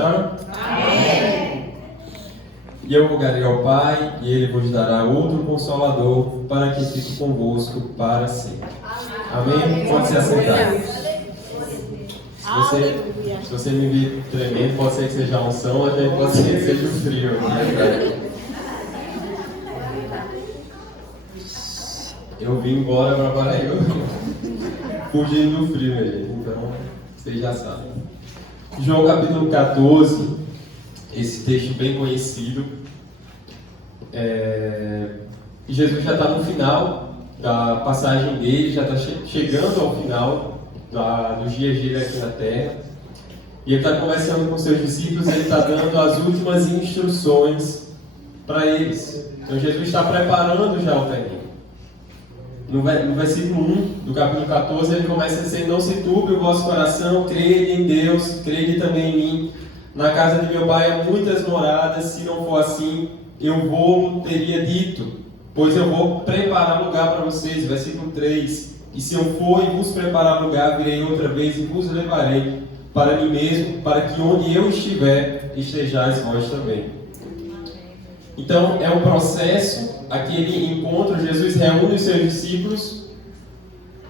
Amém. E eu rogarei ao Pai, e Ele vos dará outro Consolador, para que fique convosco para sempre. Amém? Pode se assentar. Se você me vir tremendo, pode ser que seja a unção, até pode ser que seja o frio. Eu vim embora para Paraíba, fugindo do frio, gente. Então, vocês já sabem. João capítulo 14, esse texto bem conhecido. Jesus já está no final da passagem dele, já está chegando ao final dos dias dele aqui na terra. E ele está conversando com seus discípulos, ele está dando as últimas instruções para eles. Então Jesus está preparando já o terreno. No versículo 1 do capítulo 14, ele começa a dizer: não se turbe o vosso coração, crede em Deus, crede também em mim. Na casa de meu pai há muitas moradas, se não for assim, eu vou teria dito, pois eu vou preparar lugar para vocês. Versículo 3: e se eu for e vos preparar lugar, virei outra vez e vos levarei para mim mesmo, para que onde eu estiver, estejais vós também. Então, é um processo, aquele encontro, Jesus reúne os seus discípulos,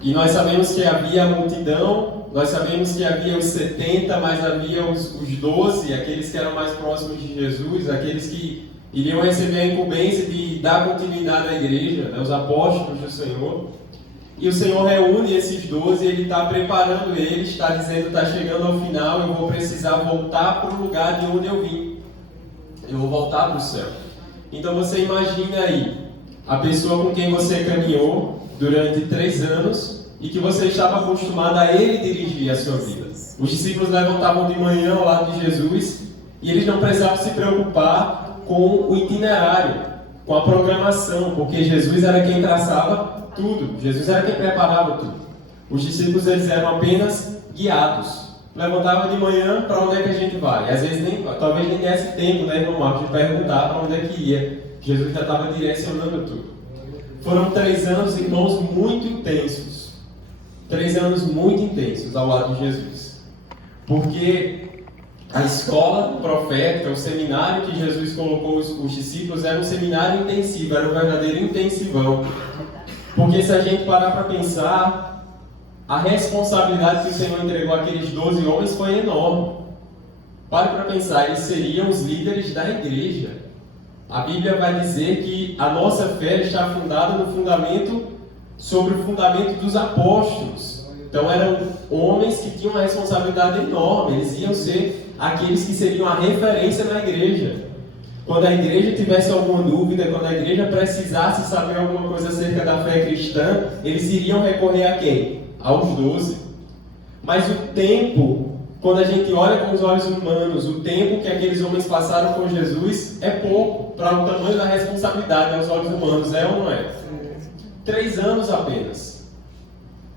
e nós sabemos que havia a multidão, nós sabemos que havia os 70, mas havia os 12, aqueles que eram mais próximos de Jesus, aqueles que iriam receber a incumbência de dar continuidade à igreja, né, os apóstolos do Senhor. E o Senhor reúne esses 12, Ele está preparando eles, está dizendo, está chegando ao final, eu vou precisar voltar para o lugar de onde eu vim. Eu vou voltar para o céu. Então você imagina aí, a pessoa com quem você caminhou durante 3 anos e que você estava acostumado a Ele dirigir a sua vida. Os discípulos levantavam de manhã ao lado de Jesus e eles não precisavam se preocupar com o itinerário, com a programação, porque Jesus era quem traçava tudo, Jesus era quem preparava tudo. Os discípulos eles eram apenas guiados. Levantava de manhã, para onde é que a gente vai? Às vezes talvez nem desse tempo, né, irmão Marcos, de perguntar para onde é que ia. Jesus já estava direcionando tudo. Foram 3 anos, irmãos, muito intensos. 3 anos muito intensos ao lado de Jesus. Porque a escola profética, o seminário que Jesus colocou os discípulos, era um seminário intensivo, era um verdadeiro intensivão. Porque se a gente parar para pensar, a responsabilidade que o Senhor entregou àqueles 12 homens foi enorme. Pare para pensar, eles seriam os líderes da igreja. A Bíblia vai dizer que a nossa fé está fundada sobre o fundamento dos apóstolos. Então eram homens que tinham uma responsabilidade enorme, eles iam ser aqueles que seriam a referência na igreja. Quando a igreja tivesse alguma dúvida, quando a igreja precisasse saber alguma coisa acerca da fé cristã, eles iriam recorrer a quem? Aos 12. Mas o tempo, quando a gente olha com os olhos humanos, o tempo que aqueles homens passaram com Jesus é pouco para o tamanho da responsabilidade aos olhos humanos, é ou não é? 3 anos apenas.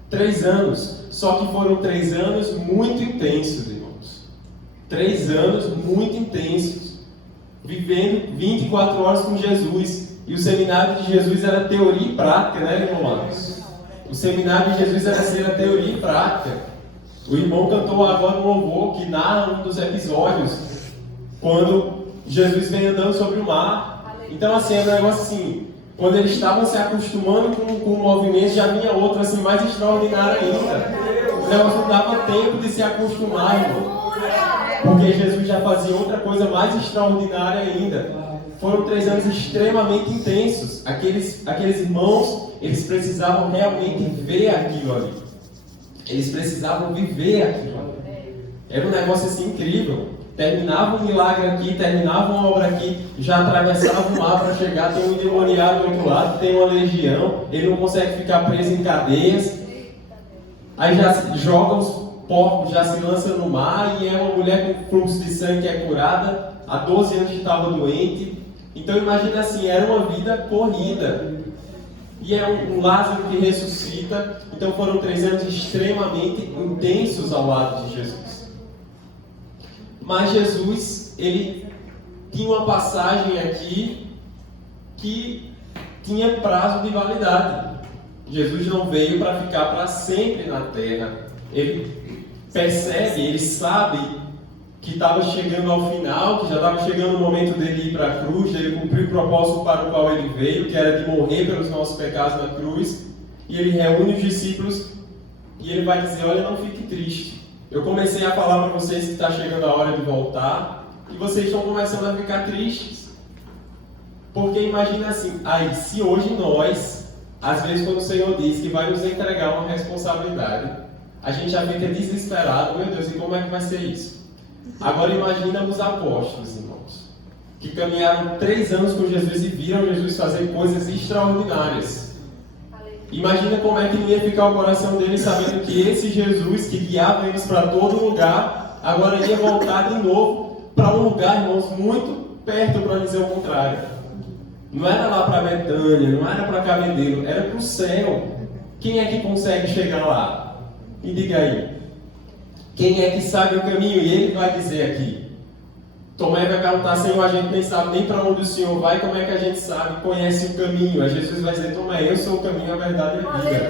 3 anos. Só que foram 3 anos muito intensos, irmãos. 3 anos muito intensos. Vivendo 24 horas com Jesus. E o seminário de Jesus era teoria e prática, né, irmão Marcos? O seminário de Jesus era teoria e prática. O irmão cantou agora um louvor que narra um dos episódios, quando Jesus vem andando sobre o mar. Então, assim, é um negócio assim, quando eles estavam se acostumando com o movimento, já vinha outro assim, mais extraordinário ainda. O negócio não dava tempo de se acostumar, irmão. Porque Jesus já fazia outra coisa mais extraordinária ainda. Foram 3 anos extremamente intensos. Aqueles irmãos, eles precisavam realmente ver aquilo ali. Eles precisavam viver aquilo ali. Era um negócio assim incrível. Terminava um milagre aqui, terminava uma obra aqui, já atravessava o mar para chegar, tem um endemoniado do outro lado, tem uma legião, ele não consegue ficar preso em cadeias. Aí já joga os porcos, já se lança no mar, e é uma mulher com fluxo de sangue que é curada, há 12 anos que estava doente. Então imagina assim, era uma vida corrida. E é um Lázaro que ressuscita. Então foram 3 anos extremamente intensos ao lado de Jesus. Mas Jesus, ele tinha uma passagem aqui que tinha prazo de validade. Jesus não veio para ficar para sempre na terra. Ele percebe, ele sabe que estava chegando ao final, que já estava chegando o momento dele ir para a cruz, dele cumprir o propósito para o qual ele veio, que era de morrer pelos nossos pecados na cruz. E ele reúne os discípulos e ele vai dizer: olha, não fique triste. Eu comecei a falar para vocês que está chegando a hora de voltar e vocês estão começando a ficar tristes. Porque imagina assim, aí se hoje nós, às vezes quando o Senhor diz que vai nos entregar uma responsabilidade, a gente já fica desesperado: meu Deus, e como é que vai ser isso? Agora imagina os apóstolos, irmãos, que caminharam 3 anos com Jesus e viram Jesus fazer coisas extraordinárias. Imagina como é que ia ficar o coração deles sabendo que esse Jesus que guiava eles para todo lugar, agora ia voltar de novo para um lugar, irmãos, muito perto, para dizer o contrário. Não era lá para Betânia, não era para Cabedelo, era para o céu. Quem é que consegue chegar lá? Me diga aí. Quem é que sabe o caminho? E ele vai dizer aqui. Tomé vai perguntar: Senhor, a gente nem sabe nem para onde o Senhor vai, como é que a gente sabe, conhece o caminho? Aí Jesus vai dizer: Tomé, eu sou o caminho, a verdade e a vida.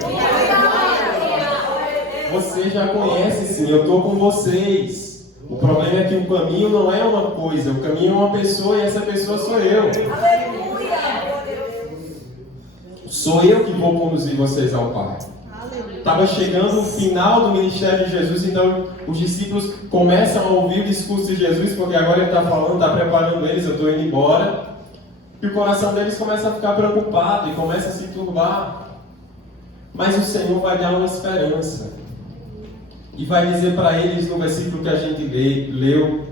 Você já conhece sim, eu estou com vocês. O problema é que o caminho não é uma coisa, o caminho é uma pessoa e essa pessoa sou eu. Sou eu que vou conduzir vocês ao Pai. Estava chegando o final do ministério de Jesus, então os discípulos começam a ouvir o discurso de Jesus, porque agora ele está falando, está preparando eles: eu estou indo embora. E o coração deles começa a ficar preocupado e começa a se turbar. Mas o Senhor vai dar uma esperança. E vai dizer para eles no versículo que a gente leu: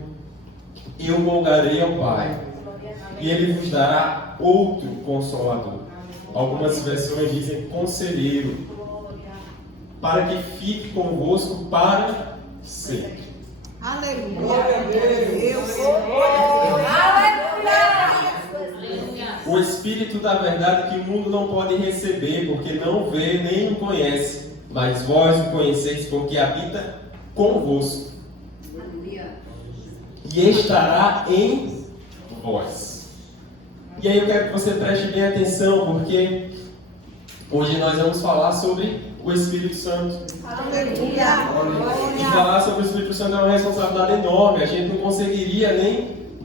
eu rogarei ao Pai, e Ele vos dará outro Consolador. Algumas versões dizem Conselheiro, para que fique convosco para sempre. Aleluia. O Espírito da verdade que o mundo não pode receber, porque não vê nem o conhece, mas vós o conheceis, porque habita convosco. E estará em vós. E aí eu quero que você preste bem atenção, porque hoje nós vamos falar sobre o Espírito Santo. E falar sobre o Espírito Santo é uma responsabilidade enorme. A gente não conseguiria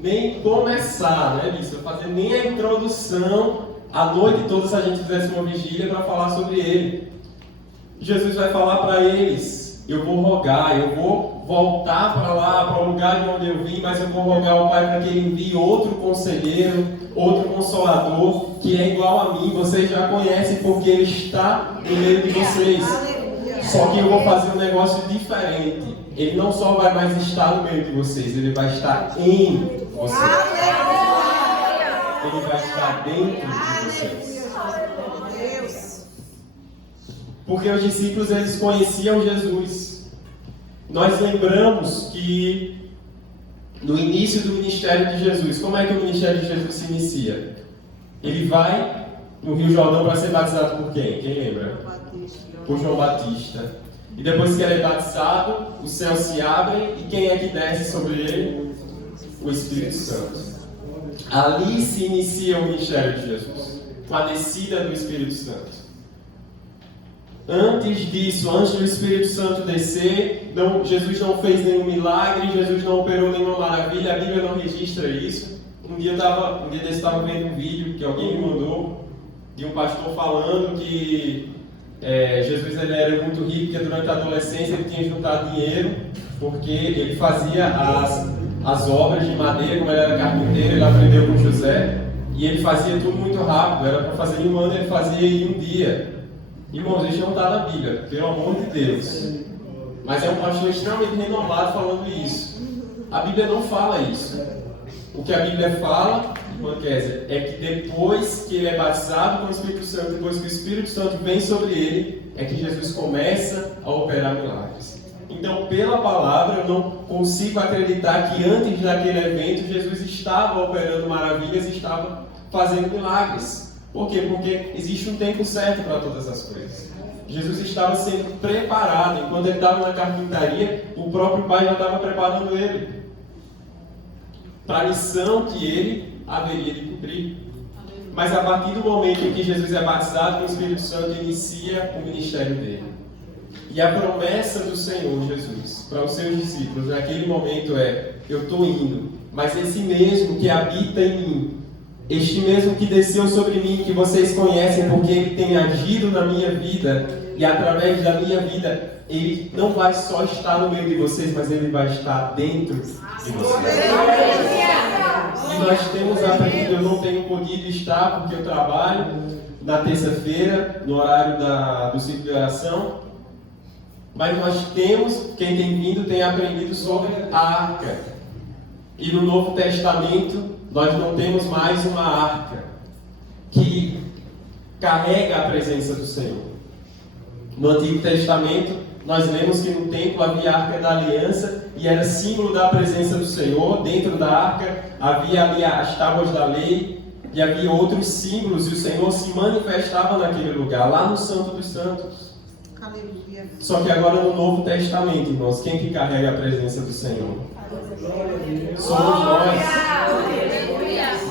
nem começar, né, Bispo? Fazer nem a introdução a noite toda se a gente fizesse uma vigília para falar sobre ele. Jesus vai falar para eles: eu vou rogar, eu vou voltar para lá, para o lugar de onde eu vim, mas eu vou rogar ao Pai para que Ele envie outro conselheiro, outro consolador, que é igual a mim. Vocês já conhecem porque Ele está no meio de vocês. Só que eu vou fazer um negócio diferente. Ele não só vai mais estar no meio de vocês, Ele vai estar em vocês. Ele vai estar dentro de vocês. Porque os discípulos, eles conheciam Jesus. Nós lembramos que no início do ministério de Jesus, como é que o ministério de Jesus se inicia? Ele vai no Rio Jordão para ser batizado por quem? Quem lembra? Por João Batista. E depois que ele é batizado, os céus se abrem e quem é que desce sobre ele? O Espírito Santo. Ali se inicia o ministério de Jesus, com a descida do Espírito Santo. Antes disso, antes do Espírito Santo descer, Jesus não fez nenhum milagre, Jesus não operou nenhuma maravilha, a Bíblia não registra isso. Um dia desse eu estava vendo um vídeo que alguém me mandou, de um pastor falando que Jesus ele era muito rico, porque durante a adolescência ele tinha juntado dinheiro, porque ele fazia as obras de madeira, como ele era carpinteiro, ele aprendeu com José, e ele fazia tudo muito rápido, era para fazer em um ano, ele fazia em um dia. Irmãos, isso não está na Bíblia, pelo amor de Deus. Mas é um pastor extremamente renomado falando isso. A Bíblia não fala isso. O que a Bíblia fala, irmã Kézia, é que depois que ele é batizado com o Espírito Santo, depois que o Espírito Santo vem sobre ele, é que Jesus começa a operar milagres. Então, pela palavra, eu não consigo acreditar que antes daquele evento, Jesus estava operando maravilhas e estava fazendo milagres. Por quê? Porque existe um tempo certo para todas as coisas. Jesus estava sendo preparado. Enquanto ele estava na carpintaria, o próprio Pai já estava preparando ele para a missão que ele haveria de cumprir. Mas a partir do momento em que Jesus é batizado com o Espírito Santo, inicia o ministério dele. E a promessa do Senhor Jesus para os seus discípulos naquele momento é: eu estou indo. Mas esse mesmo que habita em mim, este mesmo que desceu sobre mim, que vocês conhecem, porque ele tem agido na minha vida, e através da minha vida, ele não vai só estar no meio de vocês, mas ele vai estar dentro de vocês. E nós temos aprendido, eu não tenho podido estar, porque eu trabalho na terça-feira, no horário do ciclo de oração, mas nós temos, quem tem vindo, tem aprendido sobre a arca. E no Novo Testamento, nós não temos mais uma arca que carrega a presença do Senhor. No Antigo Testamento, nós vemos que no templo havia a Arca da Aliança e era símbolo da presença do Senhor. Dentro da arca havia ali as tábuas da lei e havia outros símbolos e o Senhor se manifestava naquele lugar, lá no Santo dos Santos. Aleluia. Só que agora no Novo Testamento, irmãos, quem que carrega a presença do Senhor? Somos nós.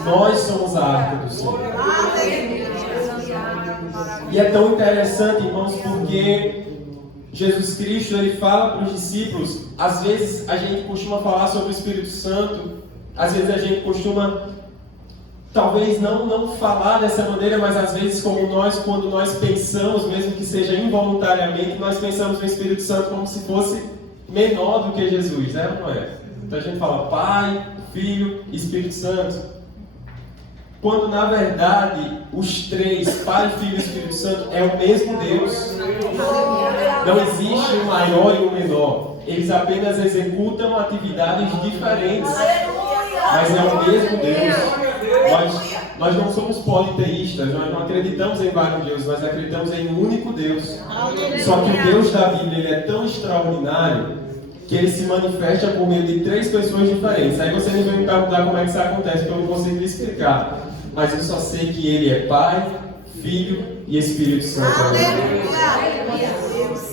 Nós somos a arca do Senhor. E é tão interessante, irmãos, porque Jesus Cristo, ele fala para os discípulos, às vezes a gente costuma falar sobre o Espírito Santo, às vezes a gente costuma, talvez não falar dessa maneira, mas às vezes quando nós pensamos, mesmo que seja involuntariamente, nós pensamos no Espírito Santo como se fosse menor do que Jesus, né? Não é? Então a gente fala Pai, Filho e Espírito Santo. Quando na verdade os três, Pai, Filho e Espírito Santo, é o mesmo Deus. Não existe um maior e um menor. Eles apenas executam atividades diferentes. Mas é o mesmo Deus. Nós não somos politeístas, nós não acreditamos em vários deuses, nós acreditamos em um único Deus. Só que o Deus da Bíblia ele é tão extraordinário que ele se manifesta por meio de três pessoas diferentes. Aí você nem vai me perguntar como é que isso acontece, porque eu não consigo lhe explicar. Mas eu só sei que ele é Pai, Filho e Espírito Santo.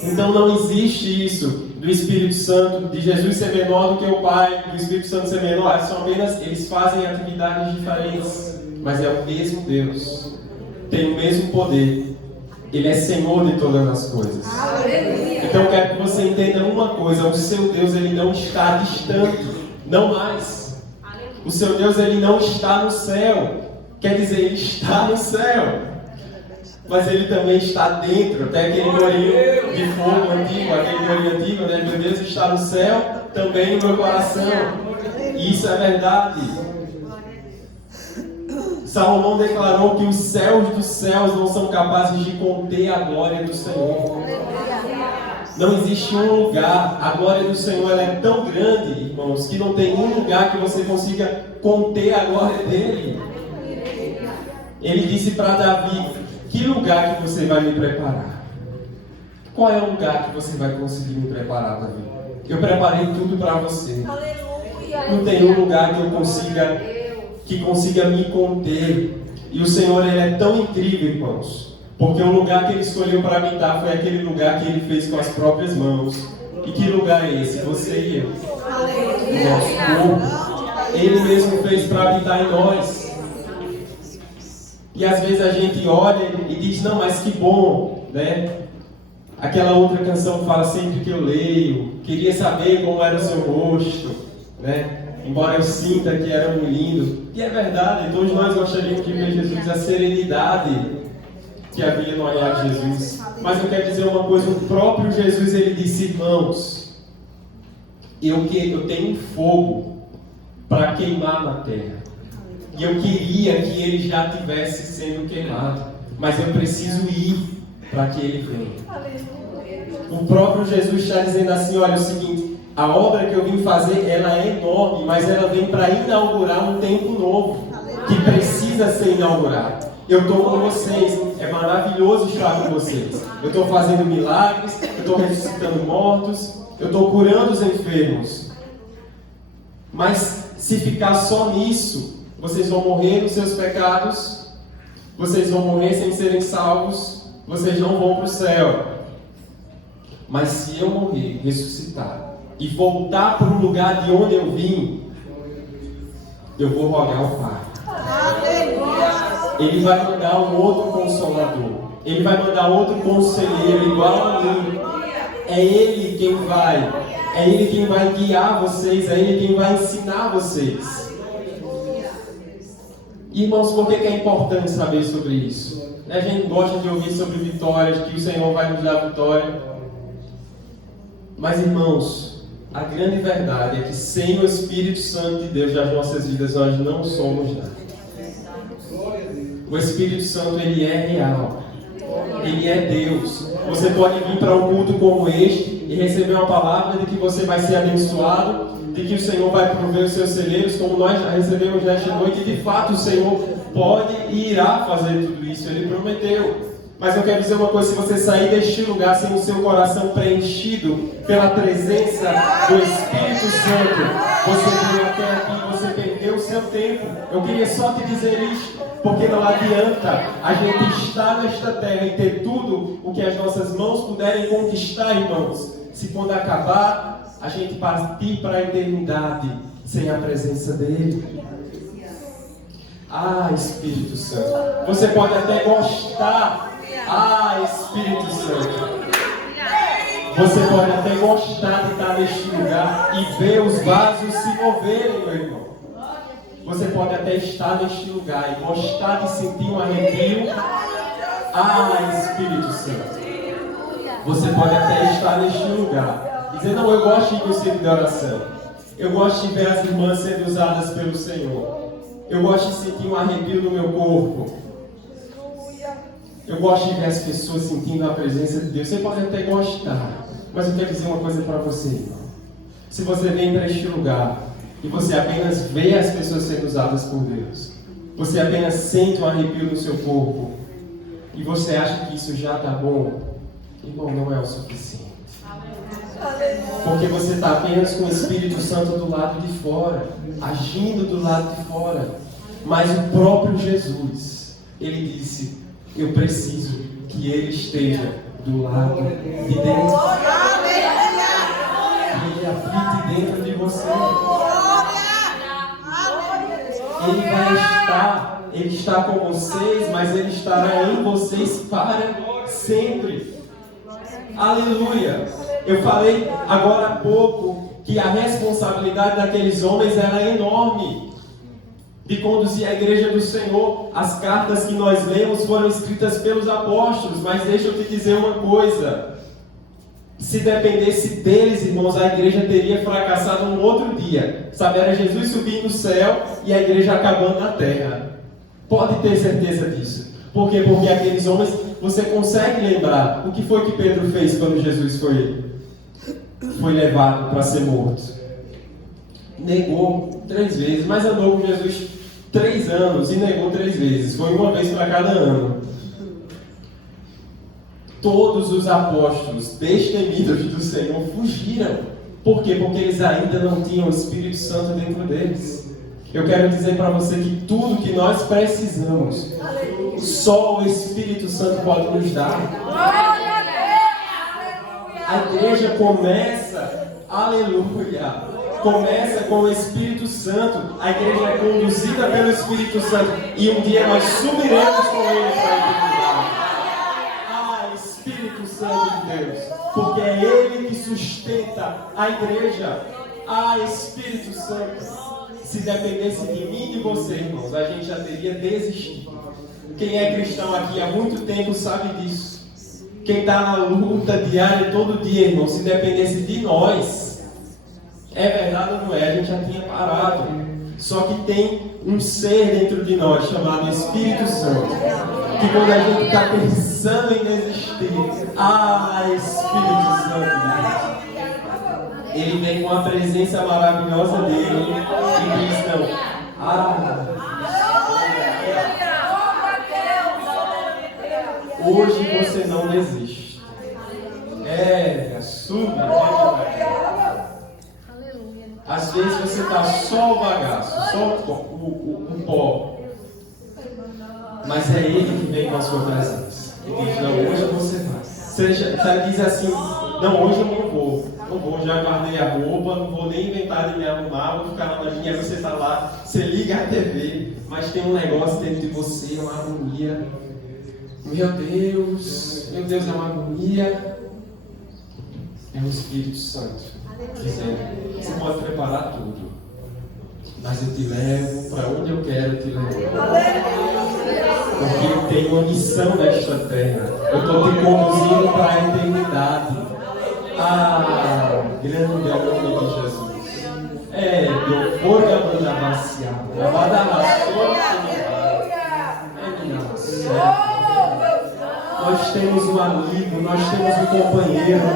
Então não existe isso do Espírito Santo, de Jesus ser menor do que o Pai, do Espírito Santo ser menor. São apenas, eles fazem atividades diferentes, mas é o mesmo Deus. Tem o mesmo poder. Ele é Senhor de todas as coisas. Então eu quero que você entenda uma coisa: o seu Deus ele não está distante, não mais. O seu Deus ele não está no céu. Quer dizer, ele está no céu, mas ele também está dentro. Até aquele olhinho de fogo antigo, aquele olhinho antigo, né? Meu Deus está no céu, também no meu coração. E isso é verdade. Salomão declarou que os céus dos céus não são capazes de conter a glória do Senhor. Não existe um lugar, a glória do Senhor ela é tão grande, irmãos, que não tem um lugar que você consiga conter a glória dele. Ele disse para Davi: que lugar que você vai me preparar? Qual é o lugar que você vai conseguir me preparar, Davi? Eu preparei tudo para você. Não tem um lugar que consiga me conter. E o Senhor ele é tão incrível, irmãos, porque o lugar que ele escolheu para habitar foi aquele lugar que ele fez com as próprias mãos. E que lugar é esse? Você e eu. O nosso corpo. Ele mesmo fez para habitar em nós. E às vezes a gente olha e diz: não, mas que bom, né? Aquela outra canção fala sempre que eu leio, queria saber como era o seu rosto, né? Embora eu sinta que era muito lindo. E é verdade, todos nós gostaríamos de ver Jesus, a serenidade que havia no olhar de Jesus. Mas eu quero dizer uma coisa: o próprio Jesus ele disse: irmãos, eu tenho fogo para queimar na terra. E eu queria que ele já tivesse sendo queimado, mas eu preciso ir para que ele venha. O próprio Jesus está dizendo assim: olha, é o seguinte, a obra que eu vim fazer, ela é enorme, mas ela vem para inaugurar um tempo novo, que precisa ser inaugurado. Eu estou com vocês, é maravilhoso estar com vocês. Eu estou fazendo milagres, eu estou ressuscitando mortos, eu estou curando os enfermos. Mas se ficar só nisso, vocês vão morrer nos seus pecados, vocês vão morrer sem serem salvos, vocês não vão para o céu. Mas se eu morrer, ressuscitar e voltar para o lugar de onde eu vim, eu vou rogar ao Pai. Ele vai mandar um outro consolador, ele vai mandar outro conselheiro igual a mim. É ele quem vai É Ele quem vai guiar vocês, é Ele quem vai ensinar vocês. Irmãos, por que é importante saber sobre isso? A gente gosta de ouvir sobre vitórias, que o Senhor vai nos dar vitória. Mas, irmãos, a grande verdade é que sem o Espírito Santo de Deus nas nossas vidas, nós não somos nada. O Espírito Santo, Ele é real. Ele é Deus. Você pode vir para um culto como este e receber uma palavra de que você vai ser abençoado, de que o Senhor vai prover os seus celeiros, como nós já recebemos nesta noite, e de fato o Senhor pode e irá fazer tudo isso. Ele prometeu. Mas eu quero dizer uma coisa: se você sair deste lugar sem o seu coração preenchido pela presença do Espírito Santo, você veio até aqui, você perdeu o seu tempo. Eu queria só te dizer isto, porque não adianta a gente estar nesta terra e ter tudo o que as nossas mãos puderem conquistar, irmãos, se quando acabar, a gente partir para a eternidade sem a presença dEle. Ah, Espírito Santo, você pode até gostar. Ah, Espírito Santo, você pode até gostar de estar neste lugar e ver os vasos se moverem, meu irmão. Você pode até estar neste lugar e gostar de sentir um arrepio. Ah, Espírito Santo, você pode até estar neste lugar e dizer: não, eu gosto de ir no centro de oração, eu gosto de ver as irmãs sendo usadas pelo Senhor, eu gosto de sentir um arrepio no meu corpo, eu gosto de ver as pessoas sentindo a presença de Deus. Você pode até gostar, mas eu quero dizer uma coisa para você, irmão. Se você vem para este lugar e você apenas vê as pessoas sendo usadas por Deus, você apenas sente um arrepio no seu corpo e você acha que isso já está bom, irmão, não é o suficiente. Porque você está apenas com o Espírito Santo do lado de fora, agindo do lado de fora. Mas o próprio Jesus, Ele disse: eu preciso que Ele esteja do lado de dentro. Ele habite dentro de você. Ele vai estar, Ele está com vocês, mas Ele estará em vocês para sempre. Aleluia! Eu falei agora há pouco que a responsabilidade daqueles homens era enorme de conduzir a igreja do Senhor. As cartas que nós lemos foram escritas pelos apóstolos, mas deixa eu te dizer uma coisa: se dependesse deles, irmãos, a igreja teria fracassado um outro dia. Sabe, era Jesus subir no céu e a igreja acabando na terra. Pode ter certeza disso. Por quê? Porque aqueles homens, você consegue lembrar o que foi que Pedro fez quando Jesus foi levado para ser morto? Negou 3 vezes, mas andou com Jesus 3 anos e negou 3 vezes. Foi uma vez para cada ano. Todos os apóstolos destemidos do Senhor fugiram. Por quê? Porque eles ainda não tinham o Espírito Santo dentro deles. Eu quero dizer para você que tudo que nós precisamos, só o Espírito Santo pode nos dar. A igreja começa, aleluia, começa com o Espírito Santo. A igreja é conduzida pelo Espírito Santo e um dia nós subiremos com Ele para a eternidade. Ah, Espírito Santo de Deus, porque é Ele que sustenta a igreja. Ah, Espírito Santo, se dependesse de mim e de você, irmãos, a gente já teria desistido. Quem é cristão aqui há muito tempo sabe disso. Quem está na luta diária todo dia, irmão, se dependesse de nós, é verdade ou não é? A gente já tinha parado. Só que tem um ser dentro de nós chamado Espírito Santo, que quando a gente está pensando em desistir, Espírito Santo, Ele vem com a presença maravilhosa dele e diz: não, hoje você não desiste. Sube. Às vezes você está só o bagaço, só o pó. Mas é Ele que vem com a sua presença. Ele diz: não, hoje você vai. Você já diz assim: não, hoje eu não vou. Não vou, já guardei a roupa, não vou nem inventar de me arrumar, vou ficar lá na minha. Você está lá, você liga a TV, mas tem um negócio dentro de você, uma agonia. Meu Deus, é uma agonia. É o Espírito Santo. dizendo: você pode preparar tudo, mas eu te levo para onde eu quero te levar. Porque eu tenho uma missão nesta terra. Eu estou te conduzindo para a eternidade. Grande é o nome de Jesus. Eu vou da banda vaciada. Nós temos um amigo, nós temos um companheiro,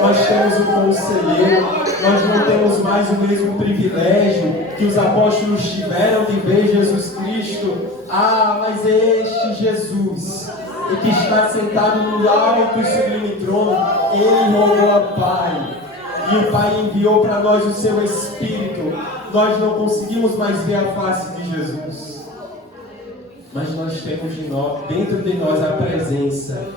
nós temos um conselheiro. Nós não temos mais o mesmo privilégio que os apóstolos tiveram de ver Jesus Cristo. Mas é este Jesus, e que está sentado no alto e sublime trono. Ele rogou ao Pai, e o Pai enviou para nós o seu Espírito. Nós não conseguimos mais ver a face de Jesus, mas nós temos dentro de nós a presença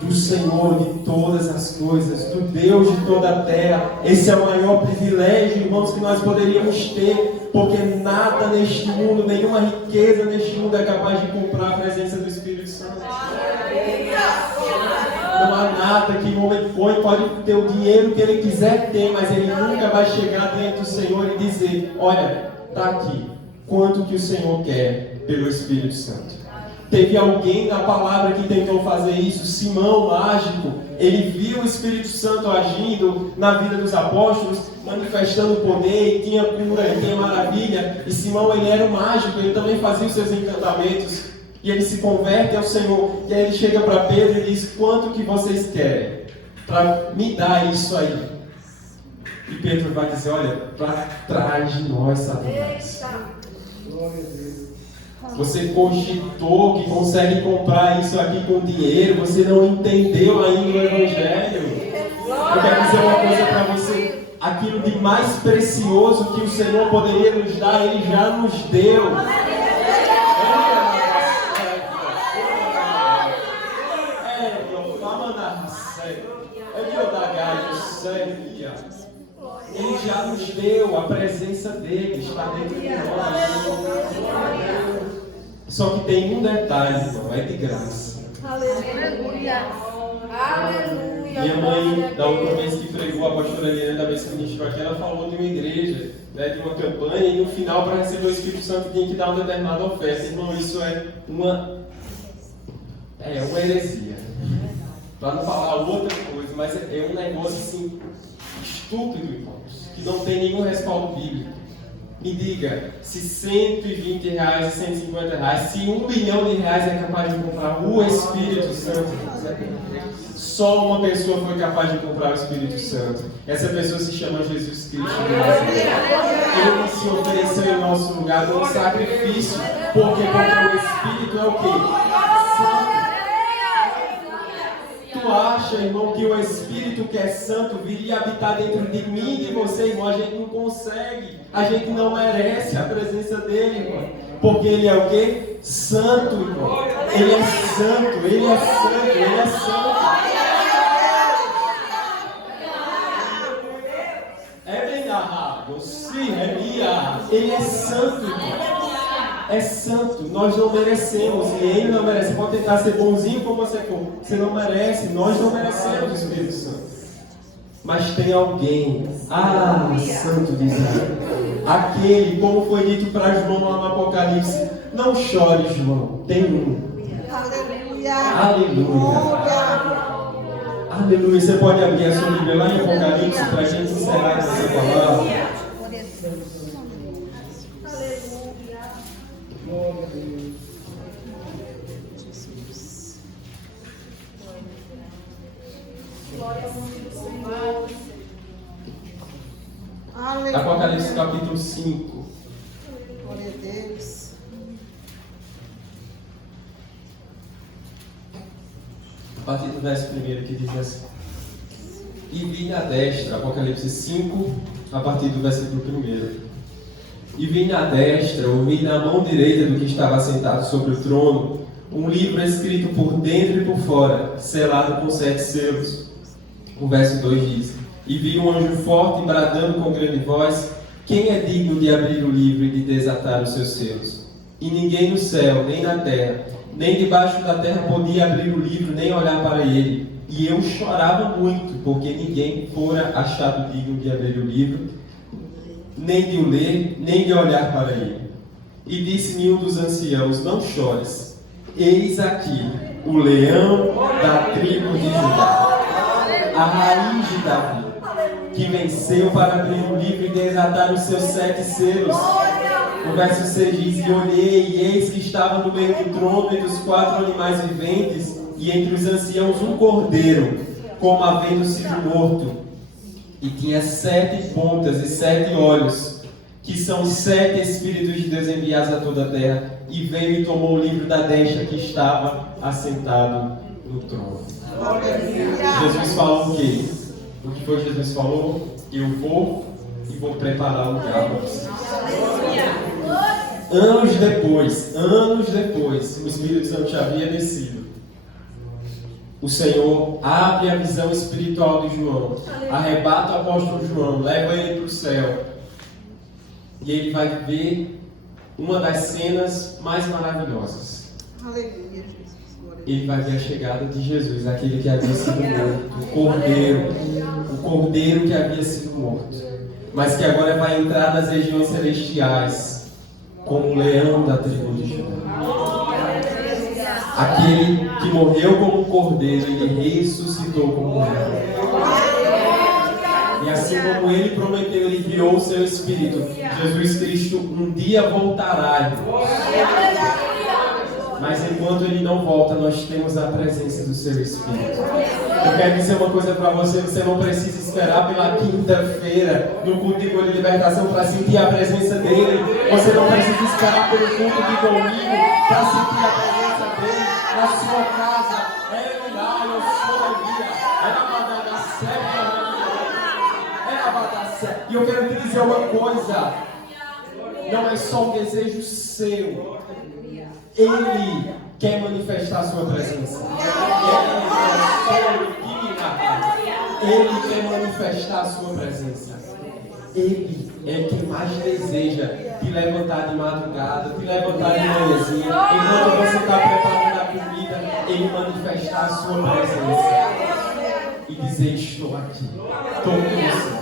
do Senhor de todas as coisas, do Deus de toda a terra. Esse é o maior privilégio, irmãos, que nós poderíamos ter, porque nada neste mundo, nenhuma riqueza neste mundo é capaz de comprar a presença do Espírito Santo. Não há nada que o homem pode ter o dinheiro que ele quiser ter, mas ele nunca vai chegar diante do Senhor e dizer: olha, está aqui, quanto que o Senhor quer pelo Espírito Santo. Teve alguém na palavra que tentou fazer isso, Simão, mágico. Ele viu o Espírito Santo agindo na vida dos apóstolos, manifestando poder, e tinha cura, e tinha maravilha. E Simão, ele era um mágico, ele também fazia os seus encantamentos. E ele se converte ao Senhor. E aí ele chega para Pedro e diz: quanto que vocês querem para me dar isso aí? E Pedro vai dizer: olha, para trás de nós, Satanás. Glória a Deus. Você cogitou que consegue comprar isso aqui com dinheiro. Você não entendeu ainda o Evangelho. Eu quero dizer uma coisa para você: aquilo de mais precioso que o Senhor poderia nos dar, Ele já nos deu. Ele já nos deu, a presença dele está dentro de nós. Só que tem um detalhe, irmão: é de graça. Aleluia. Aleluia. Minha mãe, da última vez que pregou, a pastora Eliana, da vez que ministrou aqui, ela falou de uma igreja, de uma campanha, e no final, para receber o Espírito Santo, tinha que dar uma determinada oferta. Irmão, isso é uma heresia. Para não falar outra coisa, mas é um negócio assim estúpido, irmãos, que não tem nenhum respaldo bíblico. Me diga, se R$120 e R$150, se R$1 bilhão é capaz de comprar o Espírito Santo, só uma pessoa foi capaz de comprar o Espírito Santo. Essa pessoa se chama Jesus Cristo de Nazaré. Ele se ofereceu em nosso lugar como sacrifício. Porque o Espírito é o quê? Tu acha, irmão, que o Espírito que é santo viria habitar dentro de mim e de você, irmão? A gente não consegue. A gente não merece a presença dele, irmão. Porque ele é o quê? Santo, irmão. Ele é santo, ele é santo, ele é santo. É bem narrado, sim, é minha. Ele é santo, irmão. É santo, nós não merecemos, e ele não merece. Pode tentar ser bonzinho como você for, você não merece, nós não merecemos o Espírito Santo. Mas tem alguém, Santo de Israel, aquele, como foi dito para João lá no Apocalipse: não chore, João, tem um. Aleluia. Aleluia. Aleluia. Você pode abrir a sua Bíblia lá em Apocalipse para a gente encerrar essa palavra. Apocalipse capítulo 5. Glória a Deus. A partir do verso 1 que diz assim: e vi na destra, Apocalipse 5, a partir do versículo 1. E vi na destra, ouvi na mão direita do que estava sentado sobre o trono, um livro escrito por dentro e por fora, selado com 7 selos. O verso 2 diz: e vi um anjo forte bradando com grande voz: quem é digno de abrir o livro e de desatar os seus selos? E ninguém no céu, nem na terra, nem debaixo da terra podia abrir o livro, nem olhar para ele. E eu chorava muito, porque ninguém fora achado digno de abrir o livro, nem de o ler, nem de olhar para ele. E disse-me um dos anciãos: não chores, eis aqui o leão da tribo de Judá, a raiz de Davi, que venceu para abrir o livro e desatar os seus 7 selos. O verso 6 diz: e olhei, e eis que estava no meio do trono e dos 4 animais viventes, e entre os anciãos um cordeiro, como havendo sido morto, e tinha 7 pontas e 7 olhos, que são os 7 Espíritos de Deus enviados a toda a terra, e veio e tomou o livro da destra que estava assentado no trono. Jesus falou o quê? O que foi que Jesus falou? Eu vou e vou preparar o lugar para vocês. Anos depois, o Espírito Santo já havia descido. O Senhor abre a visão espiritual de João, arrebata o apóstolo João, leva ele para o céu. E ele vai ver uma das cenas mais maravilhosas. Aleluia, Jesus. Ele vai ver a chegada de Jesus, aquele que havia sido morto, o cordeiro que havia sido morto, mas que agora vai entrar nas regiões celestiais como o leão da tribo de Judá. Aquele que morreu como um cordeiro, ele ressuscitou como um leão. E assim como ele prometeu, ele enviou o seu Espírito. Jesus Cristo um dia voltará, irmãos. Mas enquanto ele não volta, nós temos a presença do seu Espírito. Eu quero dizer uma coisa para você: você não precisa esperar pela quinta-feira no culto de cura e libertação para sentir a presença dele. Você não precisa esperar pelo culto de domingo para sentir a presença dele na sua casa. Ele lá, eu sou a guia. Ela vai dar certo. E eu quero te dizer uma coisa: não é só um desejo seu, ele quer manifestar a sua presença. Ele quer manifestar a sua presença. Ele é quem mais deseja te levantar de madrugada, te levantar de manhãzinha, enquanto você está preparando a comida, ele manifestar a sua presença e dizer: estou aqui, estou com você.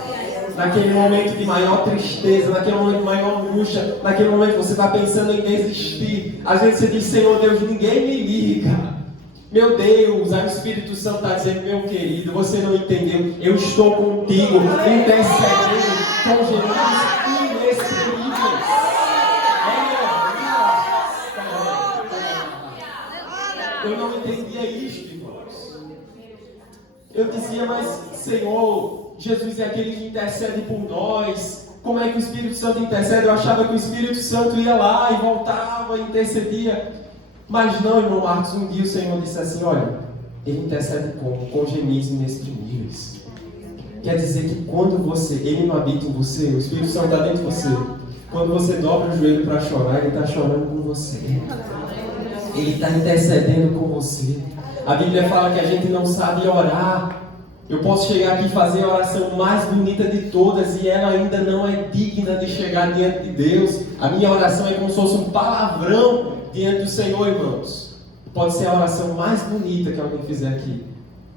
Naquele momento de maior tristeza, naquele momento de maior angústia, naquele momento que você está pensando em desistir, às vezes você diz: Senhor Deus, ninguém me liga. Meu Deus, aí o Espírito Santo está dizendo: meu querido, você não entendeu, eu estou contigo, intercedendo com gemidos inexprimíveis. Eu não entendia isto, irmãos. Eu dizia: mas Senhor, Jesus é aquele que intercede por nós. Como é que o Espírito Santo intercede? Eu achava que o Espírito Santo ia lá e voltava e intercedia. Mas não, irmão Marcos, um dia o Senhor disse assim: olha, ele intercede com gemidos inexprimíveis. Quer dizer que quando ele não habita em você, o Espírito Santo está dentro de você. Quando você dobra o joelho para chorar, ele está chorando com você. Ele está intercedendo com você. A Bíblia fala que a gente não sabe orar. Eu posso chegar aqui e fazer a oração mais bonita de todas e ela ainda não é digna de chegar diante de Deus. A minha oração é como se fosse um palavrão diante do Senhor, irmãos. Pode ser a oração mais bonita que alguém fizer aqui.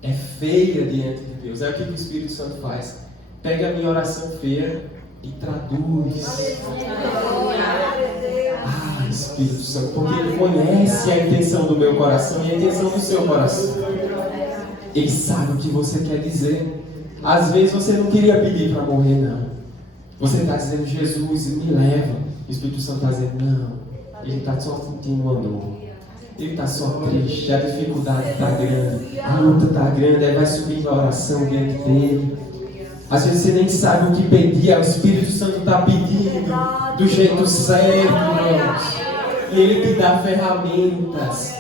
É feia diante de Deus. É o que o Espírito Santo faz. Pega a minha oração feia e traduz. Ah, Espírito Santo, porque Ele conhece a intenção do meu coração e a intenção do seu coração. Ele sabe o que você quer dizer. Às vezes você não queria pedir para morrer, não. Você está dizendo: Jesus, me leva. O Espírito Santo está dizendo: não. Ele está só sentindo uma dor. Ele está só triste. A dificuldade está grande. A luta está grande. Aí vai subindo a oração diante dele. Às vezes você nem sabe o que pedir. O Espírito Santo está pedindo do jeito certo, irmãos. E ele te dá ferramentas.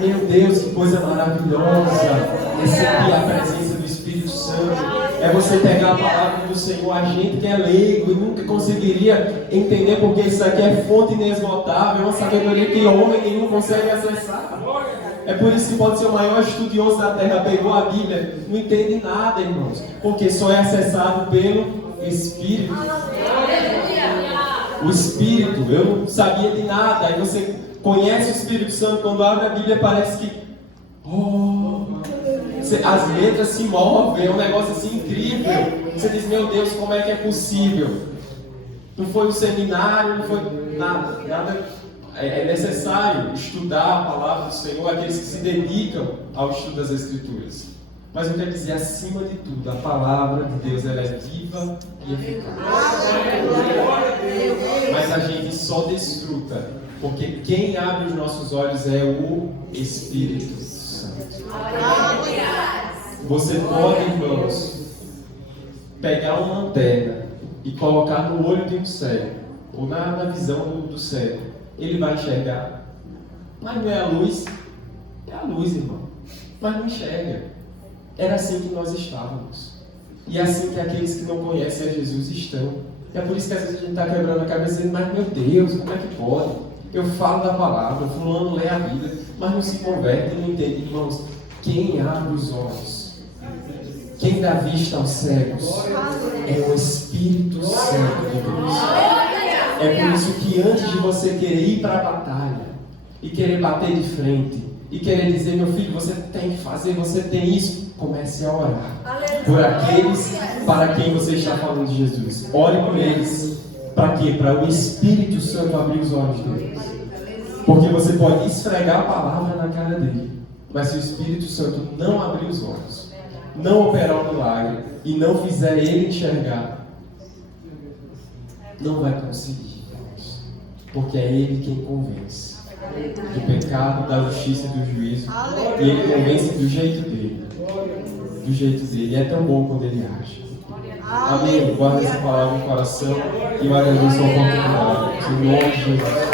Meu Deus, que coisa maravilhosa receber a presença do Espírito Santo. É você pegar a palavra do Senhor. A gente que é leigo e nunca conseguiria entender, porque isso aqui é fonte inesgotável, é uma sabedoria que homem nenhum consegue acessar. É por isso que pode ser o maior estudioso da terra, pegou a Bíblia, não entende nada, irmãos, porque só é acessado pelo Espírito. O Espírito, eu não sabia de nada. Aí você conhece o Espírito Santo, quando abre a Bíblia parece que As letras se movem, é um negócio assim incrível. Você diz, meu Deus, como é que é possível? Não foi um seminário, não foi nada. É necessário estudar a palavra do Senhor, aqueles que se dedicam ao estudo das Escrituras. Mas eu quero dizer, acima de tudo, a palavra de Deus ela é viva e eficaz. Mas a gente só desfruta, porque quem abre os nossos olhos é o Espírito Santo. Você pode, irmãos, pegar uma lanterna e colocar no olho de um cego, ou na visão do cego. Ele vai enxergar. Mas não é a luz. É a luz, irmão. Mas não enxerga. Era assim que nós estávamos. E é assim que aqueles que não conhecem a Jesus estão. É por isso que às vezes a gente está quebrando a cabeça dizendo, mas meu Deus, como é que pode? Eu falo da palavra, fulano lê a Bíblia, mas não se converte e não entende. Irmãos, quem abre os olhos, quem dá vista aos cegos, é o Espírito Santo de Deus. É por isso que antes de você querer ir para a batalha, e querer bater de frente, e querer dizer, meu filho, você tem que fazer, você tem isso, comece a orar por aqueles para quem você está falando de Jesus. Ore por eles. Para quê? Para o Espírito Santo abrir os olhos deles. Porque você pode esfregar a palavra na cara dele, mas se o Espírito Santo não abrir os olhos, não operar o milagre e não fizer ele enxergar, não vai conseguir, porque é ele quem convence do pecado, da justiça e do juízo. E ele convence do jeito dele. Do jeito dele. E é tão bom quando ele age. Amém. Guarda essa palavra no coração e eu agradeço a oportunidade. Em nome de Jesus.